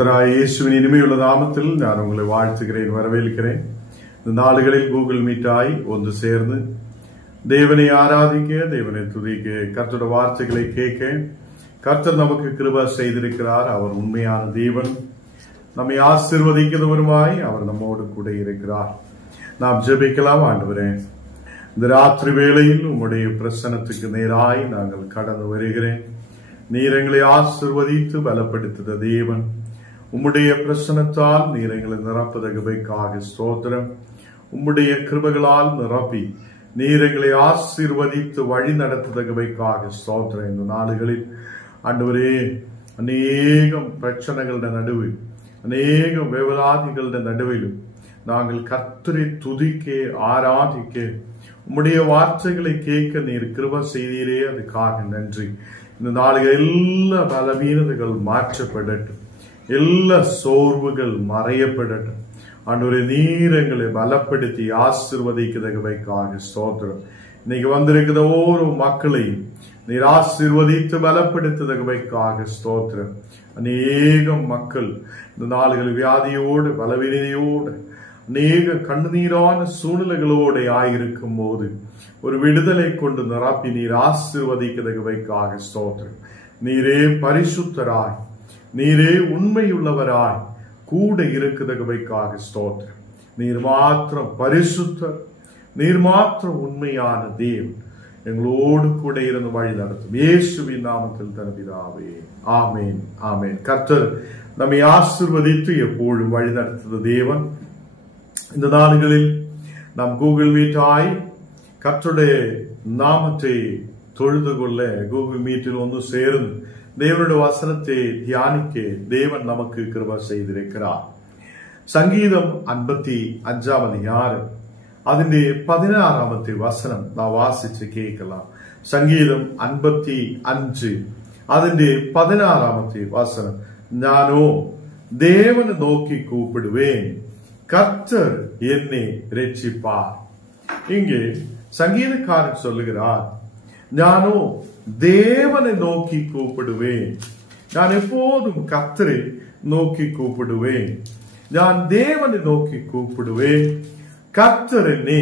கர்த்தராகிய இயேசுவின் இனிமையுள்ள நாமத்தில் நான் உங்களை வாழ்த்துகிறேன், வரவேற்கிறேன். இந்த நாளுகளில் கூகுள் மீட்டாய் ஒன்று சேர்ந்து தேவனை ஆராதிக்க, தேவனை துதிக்க, கர்த்தருடைய வார்த்தைகளை கேட்க கர்த்தர் நமக்கு கிருபை செய்திருக்கிறார். அவர் உண்மையான தேவன், நம்மை ஆசீர்வதிக்கிறவருமாய் அவர் நம்மோடு கூட இருக்கிறார். நாம் ஜெபிக்கலாம். ஆண்டவரே, இந்த ராத்திரி வேளையில் உம்முடைய பிரசன்னத்துக்கு நேராய் நாங்கள் கடந்து வருகிறேன். நீர் எங்களை ஆசீர்வதித்து பலப்படுத்துத தேவன், உம்முடைய பிரசன்னத்தால் நீர் எங்களை நிரப்புதகவைக்காக ஸ்தோத்திரம். உம்முடைய கிருபைகளால் நிரப்பி நீர் எங்களை ஆசீர்வதித்து வழி நடத்துதகவைக்காக ஸ்தோத்திரம். இந்த நாடுகளில் ஆண்டவரே, அநேகம் பிரச்சனைகளுடைய நடுவில், அநேகம் வேவலாதிகளுடைய நடுவிலும் நாங்கள் கர்த்தரை துதிக்க, ஆராதிக்க, உம்முடைய வார்த்தைகளை கேட்க நீர் கிருபை செய்தீரே, அதுக்காக நன்றி. இந்த நாளில் எல்லா பலவீனதைகள் மாற்றப்படட்டும், எல்லா சோர்வுகள் மறையப்படட்டும். ஆண்டவரே, நீர் எங்களை பலப்படுத்தி ஆசீர்வதிக்கிறதற்காக ஸ்தோத்திரம். இன்னைக்கு வந்திருக்கிற ஒவ்வொரு மக்களையும் நீர் ஆசீர்வதித்து பலப்படுத்துவதற்காக ஸ்தோத்திரம். அநேகம் மக்கள் இந்த நாளுகள் வியாதியோடு, பலவீனதையோடு, அநேக கண்ணீரான சூழ்நிலைகளோடு ஆயிருக்கும் போது ஒரு விடுதலை கொண்டு நிரப்பி நீர் ஆசீர்வதிக்கிறதற்காக ஸ்தோத்திரம். நீரே பரிசுத்தராய், நீரே உண்மையுள்ளவராய் கூட இருக்கிறதற்காக ஸ்தோத்திரம். நீர் மாத்திரம் பரிசுத்தர், நீர் மாத்திரம் உண்மையான தேவன். எங்களோடு கூட இருந்து வழி நடத்தும் இயேசுவின் நாமத்தில் தனபிதாவே, ஆமேன், ஆமேன். கர்த்தர் நம்மை ஆசீர்வதித்து எப்பொழுதும் வழி நடத்துத தேவன். இந்த நாடுகளில் நாம் கூகுள் மீட்டாய் கர்த்தருடைய நாமத்தை தொழுது கொள்ள கூகுள் மீட்டில் ஒன்று சேர்ந்து தேவனுடைய வசனத்தை தியானிக்க தேவன் நமக்கு கிருபை செய்திருக்கிறார். சங்கீதம் 55 அதிகாரம் അതിന്റെ 16 വസനം നാം വാസിച്ച് കേൾக்கலாம். സംഗീതം 55 അതിന്റെ 16 വസനം. ഞാനോ தேவனை நோக்கி கூப்பிடுவேன், கர்த்தர் என்னை ரட்சிப்பார். இங்கே சங்கீதக்காரன் சொல்லுகிறார், ഞാനോ தேவனை நோக்கி கூப்பிடுவேன். நான் எப்போதும் கர்த்தரை நோக்கி கூப்பிடுவேன். நான் தேவனை நோக்கி கூப்பிடுவேன். கர்த்தர் என்னை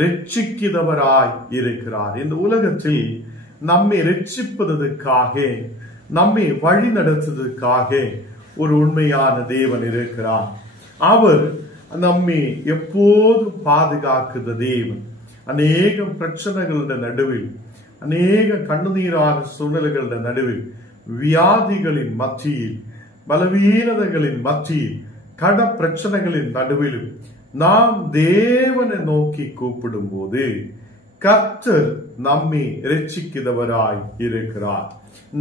ரட்சிக்கிறவராய் இருக்கிறார். இந்த உலகத்தில் நம்மை ரட்சிப்பதற்காக, நம்மை வழி நடத்துவதற்காக ஒரு உண்மையான தேவன் இருக்கிறார். அவர் நம்மை எப்போதும் பாதுகாக்குத தேவன். அநேகம் பிரச்சனைகளுடைய நடுவில், அநேக கண்ணீரான சூழ்நிலைகளுடைய நடுவில், வியாதிகளின் மத்தியில், பலவீனதைகளின் மத்தியில், கட பிரச்சனைகளின் நடுவிலும் நாம் தேவனை நோக்கி கூப்பிடும் போது கர்த்தர் நம்மை ரட்சிக்கிறவராய் இருக்கிறார்.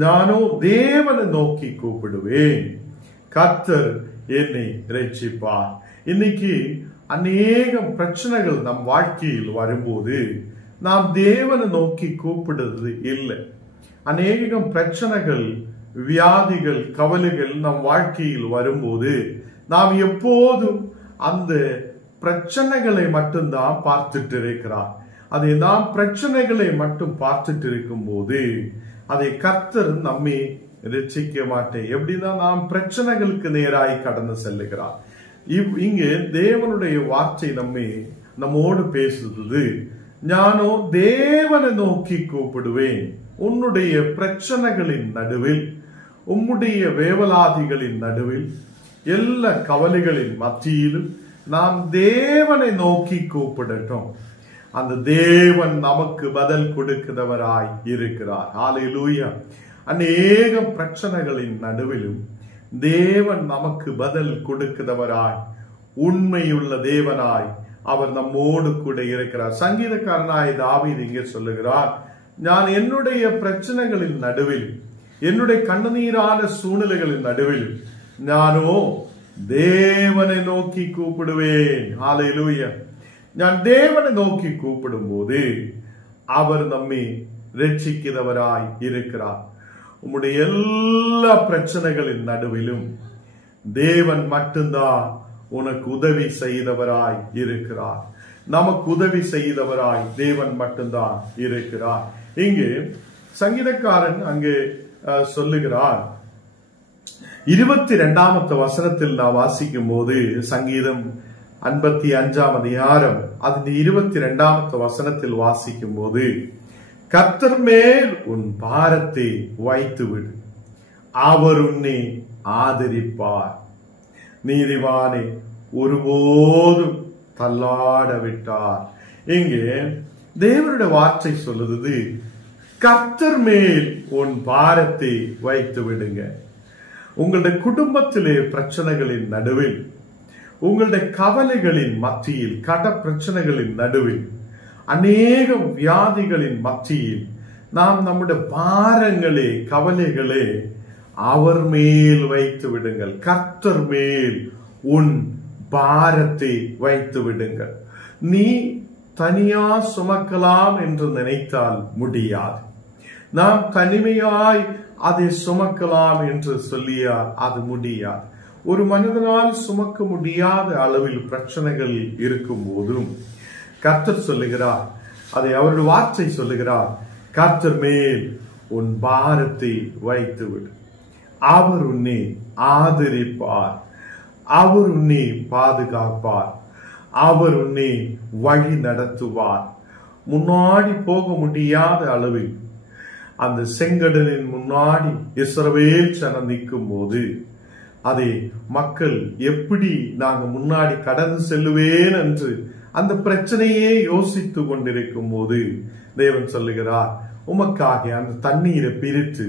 நானோ தேவனை நோக்கி கூப்பிடுவேன், கர்த்தர் என்னை ரட்சிப்பார். இன்னைக்கு அநேகம் பிரச்சனைகள் நம் வாழ்க்கையில் வரும்போது நாம் தேவனை நோக்கி கூப்பிடுறது இல்லை. அநேகம் பிரச்சனைகள், வியாதிகள், கவலைகள் நம் வாழ்க்கையில் வரும்போது நாம் எப்போதும் அந்த பிரச்சனைகளை மட்டும்தான் பார்த்துட்டு இருக்கிறார். அதை நாம் பிரச்சனைகளை மட்டும் பார்த்துட்டு இருக்கும் போது அதை கர்த்தர் நம்மை ரட்சிக்க மாட்டேன். எப்படின்னா நாம் பிரச்சனைகளுக்கு நேராய் கடந்து செல்லுகிறார். இங்கே தேவனுடைய வார்த்தை நம்மோடு பேசுறது, ஞானோ தேவனை நோக்கி கூப்பிடுவேன். உன்னுடைய பிரச்சனைகளின் நடுவில், உம்முடைய வேவலாதிகளின் நடுவில், எல்லா கவலைகளின் மத்தியிலும் நாம் தேவனை நோக்கி கூப்பிடட்டும். அந்த தேவன் நமக்கு பதில் கொடுக்கிறவராய் இருக்கிறார். ஹல்லேலூயா. அநேகம் பிரச்சனைகளின் நடுவிலும் தேவன் நமக்கு பதில் கொடுக்கிறவராய், உண்மையுள்ள தேவனாய் அவர் நம்மோடு கூட இருக்கிறார். சங்கீதக்காரனாய் தாவீது இங்கே சொல்லுகிறார், நான் என்னுடைய பிரச்சனைகளின் நடுவில், என்னுடைய கண்ணீரான சூழ்நிலைகளின் நடுவில் ഞാനോ தேவனை நோக்கி கூப்பிடுவேன். ஹல்லேலூயா. நான் தேவனை நோக்கி கூப்பிடும்போது அவர் நம்மை ரட்சிக்கிறவராய் இருக்கிறார். உம்முடைய எல்லா பிரச்சனைகளின் நடுவிலும் தேவன் மட்டும்தான் உனக்கு உதவி செய்தவராய் இருக்கிறார். நமக்கு உதவி செய்தவராய் தேவன் மட்டும்தான் இருக்கிறார். இங்கே சங்கீதக்காரன் அங்கே சொல்லுகிறார், 22வது வசனத்தில் நாம் வாசிக்கும் போது சங்கீதம் 55ஆம் அதிகாரம் அதில் 22வது வசனத்தில் வாசிக்கும் போது கர்த்தர் மேல் உன் பாரத்தை வைத்துவிடு, அவர் உன்னை ஆதரிப்பார், நீதிமானை ஒருபோதும் தள்ளாட விட்டார். இங்கே தேவனுடைய வார்த்தை சொல்லுது, கர்த்தர் மேல் உன் பாரத்தை வைத்து விடுங்க. உங்களுடைய குடும்பத்திலே பிரச்சனைகளின் நடுவில், உங்களுடைய கவலைகளின் மத்தியில், கட பிரச்சனைகளின் நடுவில், அநேக வியாதிகளின் மத்தியில் நாம் நம்முடைய பாரங்களே கவலைகளே அவர் மேல் வைத்து விடுங்கள். கர்த்தர் மேல் உன் பாரத்தை வைத்து விடுங்கள். நீ தனியா சுமக்கலாம் என்று நினைத்தால் முடியாது. நாம் தனிமையாய் அதை சுமக்கலாம் என்று சொல்லியா அது முடியாது. ஒரு மனிதனால் சுமக்க முடியாத அளவில் பிரச்சனைகள் இருக்கும் போதும் கர்த்தர் சொல்லுகிறார், அதை அவருடைய வார்த்தை சொல்லுகிறார், கர்த்தர் மேல் உன் பாரத்தை வைத்து விடு, அவர் உன்னை ஆதரிப்பார், அவர் உன்னை பாதுகாப்பார், அவர் உன்னை வழி நடத்துவார். முன்னாடி போக முடியாத அளவில் அந்த செங்கடலின் முன்னாடி இஸ்ரவேல் ஜனம் நிற்கும் போது அதை மக்கள் எப்படி நாங்க முன்னாடி கடந்து செல்லுவேன் என்று அந்த பிரச்சனையே யோசித்து கொண்டிருக்கும் போது தேவன் சொல்லுகிறார், உமக்காக அந்த தண்ணீரை பிரித்து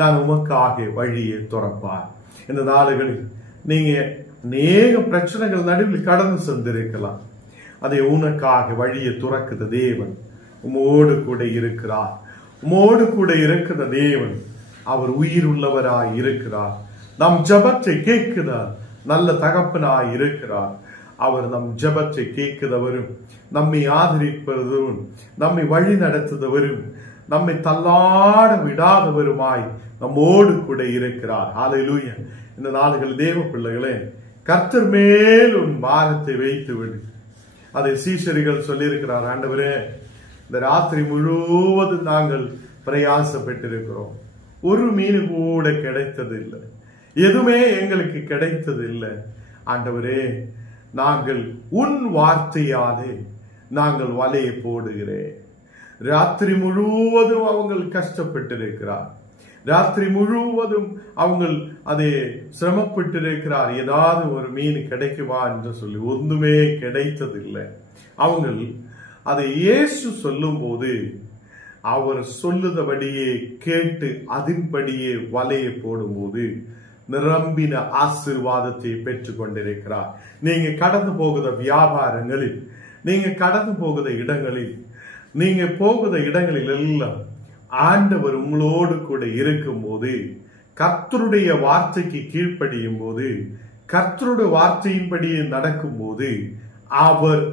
நான் உமக்காக வழியை துறப்பார். இந்த நாடுகளில் நீங்க அநேக பிரச்சனைகள் நடுவில் கடந்து சென்றிருக்கலாம். அதை உனக்காக வழியை துறக்குத தேவன் உமோடு கூட இருக்கிறார். உமோடு கூட இருக்கிற தேவன் அவர் உயிர் உள்ளவராய் இருக்கிறார். நம் ஜெபத்தை கேட்கிறார். நல்ல தகப்பனாய் இருக்கிறார். அவர் நம் ஜெபத்தை கேட்கிறவரும், நம்மை ஆதரிப்பதும், நம்மை வழி நடத்துவரும், நம்மை தள்ளாட விடாதவருமாய் நம்மோடு கூட இருக்கிறார். ஹல்லேலூயா. இந்த நாளுகள் தேவ பிள்ளைகளே, கர்த்தர் மேல் உன் பாரத்தை வைத்து விடு. அதை சீஷர்கள் சொல்லியிருக்கிறார், ஆண்டவரே இந்த ராத்திரி முழுவதும் நாங்கள் பிரயாசப்பட்டிருக்கிறோம், ஒரு மீன் கூட கிடைத்தது இல்லை, எதுவுமே எங்களுக்கு கிடைத்தது இல்லை. ஆண்டவரே நாங்கள் உன் வார்த்தையாலே நாங்கள் வலையை போடுகிறேன். ராத்திரி முழுவதும் அவங்க கஷ்டப்பட்டிருக்கிறார். ராத்திரி முழுவதும் அவங்க அதை சிரமப்பட்டிருக்கிறார். ஏதாவது ஒரு மீன் கிடைக்குமா என்று சொல்லி ஒன்றுமே கிடைத்ததில்லை. அவங்க அதை இயேசு சொல்லும் போது அவர் சொல்லுதபடியே கேட்டு அதன்படியே வலையை போடும்போது நிரம்பின ஆசீர்வாதத்தை பெற்றுக் கொண்டிருக்கிறார். நீங்க கடந்து போகிற வியாபாரங்களில், நீங்க கடந்து போகிற இடங்களில், நீங்க போகிற இடங்களில் எல்லாம் ஆண்டவர் உங்களோடு கூட இருக்கும் போது, கர்த்தருடைய வார்த்தைக்கு கீழ்ப்படியும் போது, கர்த்தருடைய வார்த்தையின்படியே நடக்கும் போது அவர்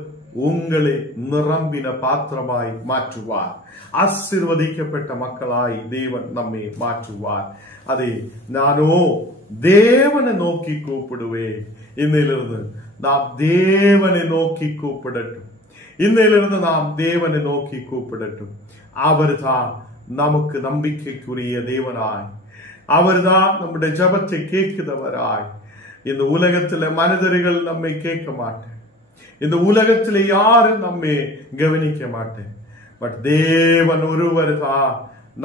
உங்களை நிரம்பின பாத்திரமாய் மாற்றுவார். ஆசீர்வதிக்கப்பட்ட மக்களாய் தேவன் நம்மை மாற்றுவார். அதை நானோ தேவனை நோக்கி கூப்பிடுவேன். இன்னையிலிருந்து நாம் தேவனை நோக்கி கூப்பிடட்டும். இன்னையிலிருந்து நாம் தேவனை நோக்கி கூப்பிடட்டும். அவர்தான் நமக்கு நம்பிக்கைக்குரிய தேவனாய், அவர்தான் நம்முடைய ஜெபத்தை கேட்கிறவராய். இந்த உலகத்துல மனிதர்கள் நம்மை கேட்க மாட்டேன், இந்த உலகத்திலே யாரும் நம்மை கவனிக்க மாட்டேன். பட் தேவன் ஒருவர் தான்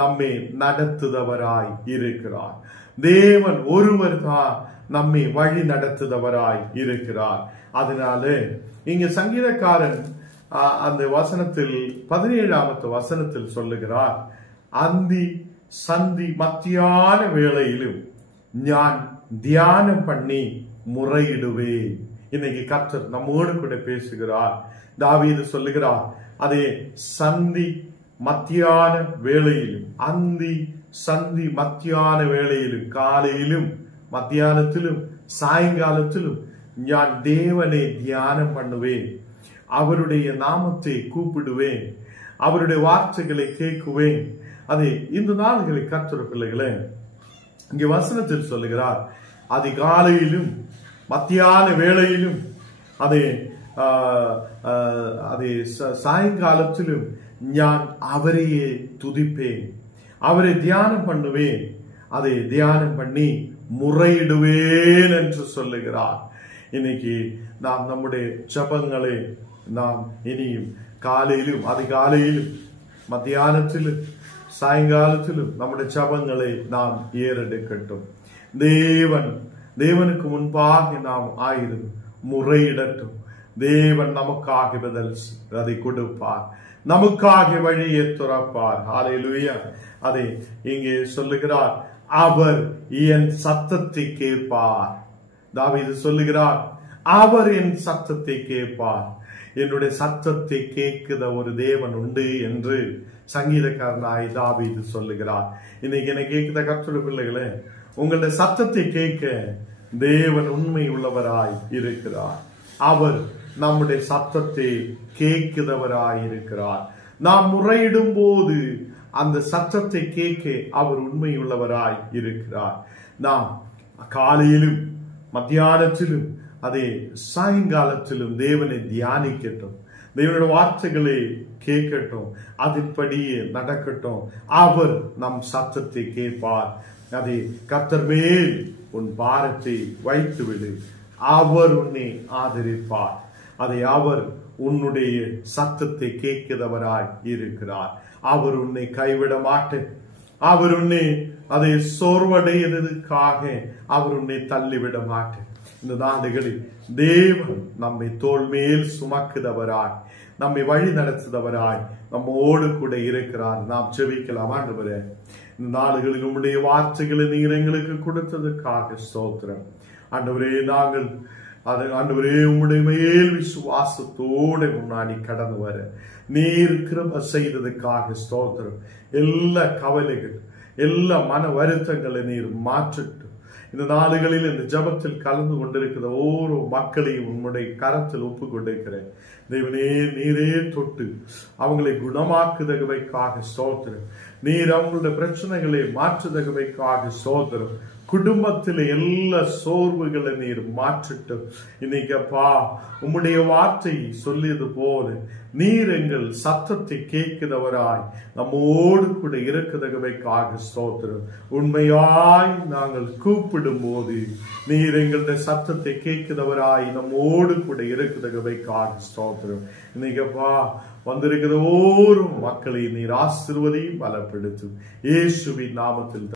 நம்மை நடத்துதவராய் இருக்கிறார். தேவன் ஒருவர் தான் நம்மை வழி நடத்துதவராய் இருக்கிறார். அதனால இங்க சங்கீதக்காரன் அந்த வசனத்தில் 17வது வசனத்தில் சொல்லுகிறார், அந்தி சந்தி மத்தியான வேளையிலும் நான் தியானம் பண்ணி முறையிடுவேன். இன்னைக்கு கர்த்தர் நம்மோடு கூட பேசுகிறார். தாவீது சொல்லுகிறார், அதே சந்தி மத்தியான வேளையிலும், அந்தி சந்தி மத்தியான வேளையிலும், காலையிலும் மத்தியானத்திலும் சாயங்காலத்திலும் நான் தேவனை தியானம் பண்ணுவேன், அவருடைய நாமத்தை கூப்பிடுவேன், அவருடைய வார்த்தைகளை கேட்குவேன். அதே இந்த நாள்களை கர்த்தர் பிள்ளைகளே இங்கே வசனத்தில் சொல்லுகிறார், அதிகாலையிலும் மத்தியான வேளையிலும் அதே சாயங்காலத்திலும் நான் அவரையே துதிப்பேன், அவரை தியானம் பண்ணுவேன். அதை தியானம் பண்ணி முறையிடுவேன் என்று சொல்லுகிறார். இன்னைக்கு நாம் நம்முடைய ஜெபங்களை நாம் இனியும் காலையிலும் அதிகாலையிலும் மத்தியானத்திலும் சாயங்காலத்திலும் நம்முடைய ஜெபங்களை நாம் ஏறெடுக்கட்டும். தேவனுக்கு முன்பாக நாம் ஆயிரம் முறையிடட்டும். தேவன் நமக்காக பதில் அதை கொடுப்பார், நமக்காக வழியை துறப்பார். ஹல்லேலூயா. அதை இங்கே சொல்லுகிறார், அவர் என் சத்தத்தை கேட்பார். தாவீது சொல்லுகிறார், அவர் என் சத்தத்தை கேட்பார். என்னுடைய சத்தத்தை கேட்கிற ஒரு தேவன் உண்டு என்று சங்கீதக்காரனாய் தாவீது சொல்லுகிறார். இன்னைக்கு என்ன கேட்கிற கர்த்தருடைய பிள்ளைகளே, உங்களுடைய சத்தத்தை கேட்க தேவன் உண்மை உள்ளவராய் இருக்கிறார். அவர் நம்முடைய சத்தத்தை கேட்கிறவராய் இருக்கிறார். நாம் முறையிடும் போது அந்த சத்தத்தை கேட்க அவர் உண்மை உள்ளவராய் இருக்கிறார். நாம் காலையிலும் மத்தியானத்திலும் அதே சாயங்காலத்திலும் தேவனை தியானிக்கட்டும், தேவனுடைய வார்த்தைகளை கேட்கட்டும், அதன்படியே நடக்கட்டும். அவர் நம் சத்தத்தை கேட்பார். அதே கர்த்தர் மேல் உன் பாரத்தை வைத்துவிடு, அவர் உன்னை ஆதரிப்பார். அதை அவர் உன்னுடைய சத்தத்தை கேட்கிறவராய் இருக்கிறார். அவர் உன்னை கைவிட மாட்டார். அவர் உன்னை அதை சோர்வடைவதற்காக அவர் உன்னை தள்ளிவிட மாட்டார். இந்த நாடுகளில் தேவன் நம்மை தோள் மேல் சுமக்குதவராய், நம்மை வழி நடத்துதவராய் நம்மோடு கூட இருக்கிறார். நாம் ஜெபிக்கலாம். ஆண்டவரே, இந்த நாடுகளில் உம்முடைய வார்த்தைகளை நீர் எங்களுக்கு கொடுத்ததற்காக ஸ்தோத்திரம். ஆண்டவரே, நாங்கள் ஆண்டவரே உம்முடைய மேல் விசுவாசத்தோடு முன்னாடி கடந்து வர நீர் கிருபை செய்ததுக்காக ஸ்தோத்திரம். எல்லா கவலைகள், எல்லா மன வருத்தங்களை நீர் மாற்றட்டும். இந்த நாடுகளில் இந்த ஜபத்தில் கலந்து கொண்டிருக்கிற ஒவ்வொரு மக்களையும் உன்னுடைய கரத்தில் ஒப்பு கொண்டிருக்கிறேன். தேவனே, நீரே தொட்டு அவங்களை குணமாக்குதகவைக்காக ஸ்தோத்திரம். நீர் அவங்களுடைய பிரச்சனைகளை மாற்றுதகவைக்காக ஸ்தோத்திரம். குடும்பத்தில் எல்லா சோர்வுகளை நீர் மாற்றட்டும். இன்னைக்கு அப்பா, உம்முடைய வார்த்தை சொல்லியது போல நீர் எங்கள் சத்தத்தை கேட்கிறவராய் நம்மோடு கூட இருக்கிறதகவைக்காக ஸ்தோத்திரம். உண்மையாய் நாங்கள் கூப்பிடும் போது நீர் எங்களுடைய சத்தத்தை கேட்கிறவராய் நம்மோடு கூட இருக்கிறதகவைக்காக ஸ்தோத்திரம். இன்னைக்கு அப்பா, வந்திருக்கிற ஒவ்வொரு மக்களை நீர் ஆசீர்வதியும் பலப்படுத்தும். இயேசுவின் நாமத்தில்